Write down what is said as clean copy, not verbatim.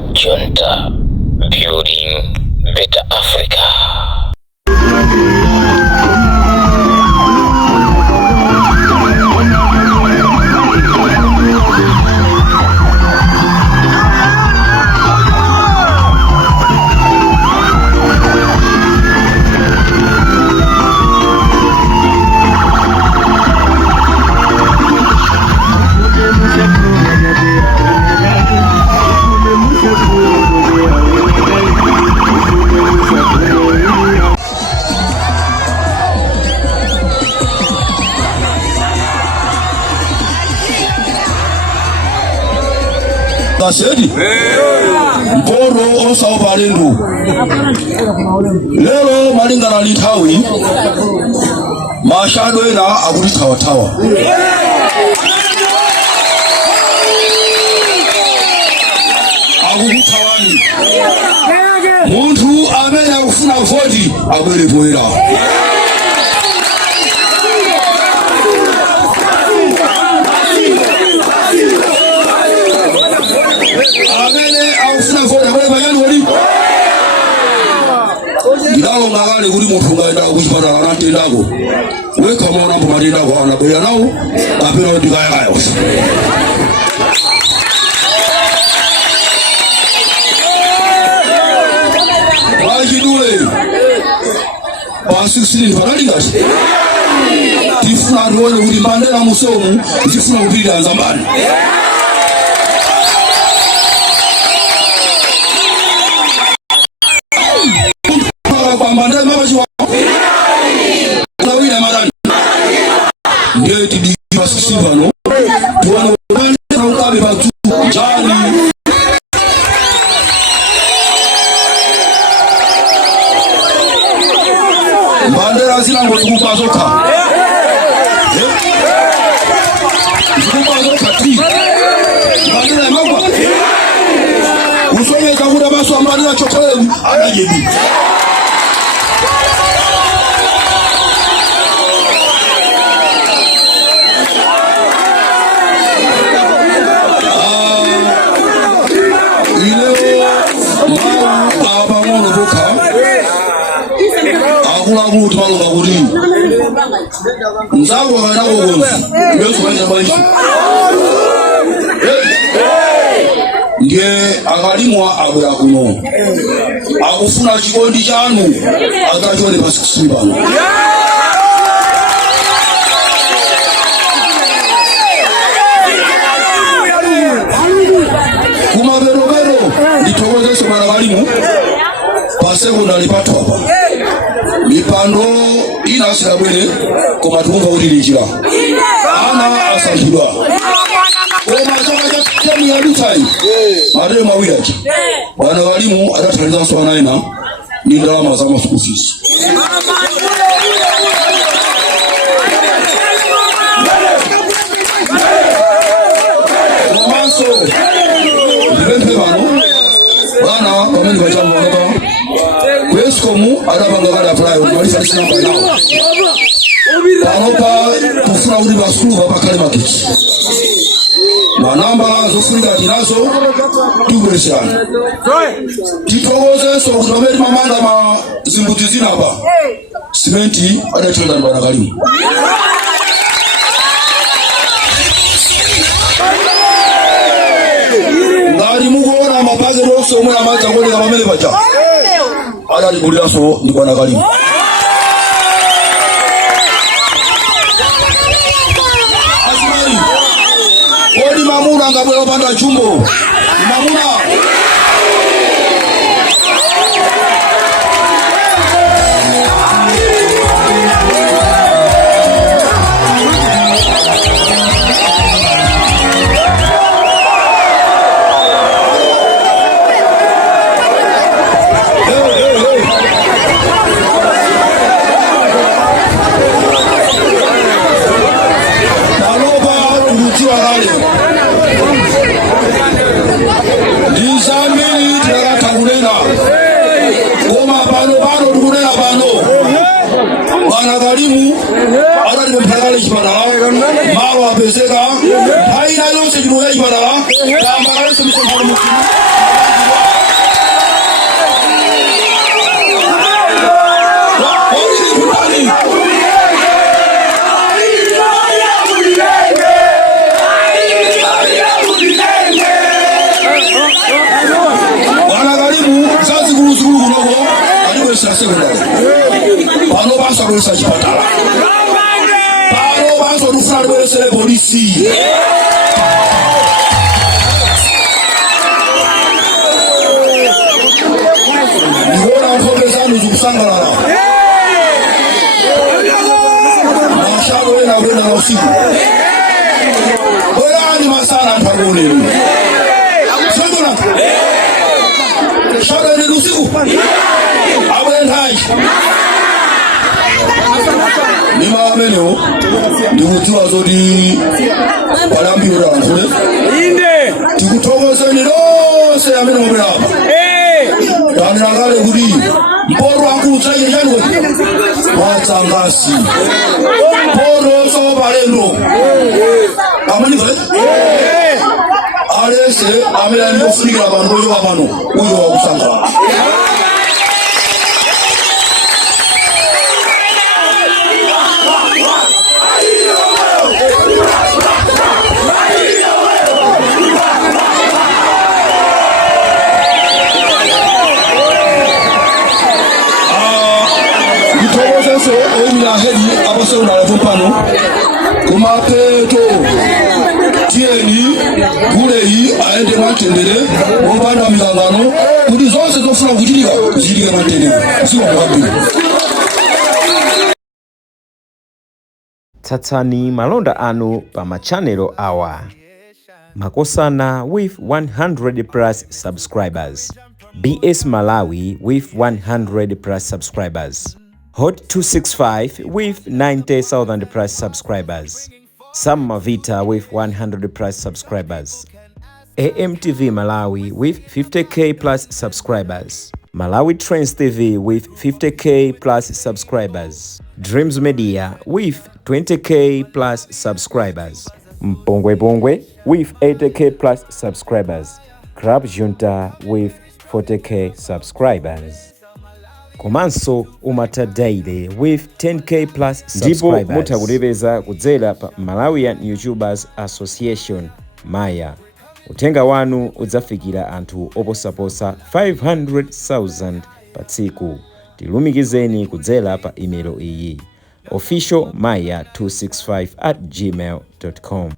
Junta, building better Africa. Sedi Mporo osa opalendu lero malinga na litawi mashado ena akuli tawa akuli tawani muntu amenya kufuna voti abwere poera Ndawo ngale kuli muntu ngaenda kuchipatala anatendako weka mwana mbo matendako anabeya nawo apero ndikayakayo wachidule pasisini panalingati tifuna ndione kuti Mandela musomu tifuna kupirira nzambani Mandela mama jiwa nawina marani ndiye tidiva sisivano tuwana Mandela ukabe batu jani Mandela zilango tukupazoka ti Mandela mama usome kamuda baso Mandela chokolemu anajebi Akulabu twaluka kuti nzako kana kokonzi yesu kwanja bali ndiye akalimwa abwera kuno akufuna chikondi chanu akachone pasikusimbana kumaberobero nditokoze somana kalimu pasekondari patwapa mipando inasira bwene koma tukumva kuti lichira ana asankhidwa koma chaka cha temi ya lutai madere mawirachi bwana walimu adathandiza mswana ena ndi ndalama za school fees komanso ndipemphe pano bwana pamene pachambonoka Weskomu adabanga kala apply walisa lisina nao panopa kufuna uri basulu babakale makichi manamba zofunga tinazo tubwesana titogoze so kutomeri mamanga ma zimbuti zinaba simenti adatenda bana kalimu ngari mugoona mapaze roso mwana macha ngone kama mele bacha ala likulira so ni bwana kalimu asmani odi mamuna ngabwela banda chumbo mamuna Kalimu ada di mpakale Jibara mawa bezeka haina yose jimuga Jibara kambakale sebisa sekondari pano basa kulesa chipatala pano basa kufuna libweresere polisi ndikuona nkhope zanu zikusangalala mashalo wena kwenda na usiku bwerani masana ntakuoneni sengona shalo ni usiku abwenthai nimamenewo ndikudziwa zoti palambiro lankhule tikuthokozeni lonse amene mwabwerapa danilangale kuti mporo ankulutsaiye chanwe watsangasi mporo sobalendo amanive alese amene ndiofunikira pano oyo wapano uyo wakusangala oyimila hedi abaseuna lafopano kumapeto tieni kuleyi aende matendere opanda mikangano kuti zonse zofuna kuchitika zichitike matendere siwamukabili tsatsani malonda anu pa machanelo awa Makosana with 100 plus subscribers, BS Malawi with 100 plus subscribers, Hot 265 with 90,000 plus subscribers, Sam Mavita with 100 plus subscribers, AMTV Malawi with 50k plus subscribers, Malawi Trends TV with 50k plus subscribers, Dreams Media with 20k plus subscribers, Mpongwe Pongwe with 80k plus subscribers, Club Junta with 40k subscribers. Komanso Umata Daily with 10k plus subscribers. Ndipo mutakulipeza kudzera pa Malawian YouTubers Association Maya. Utenga wanu udzafikira anthu oposaposa 500,000 pa tsiku. Tilumikizeni kudzera pa email iyi officialmaya265@gmail.com.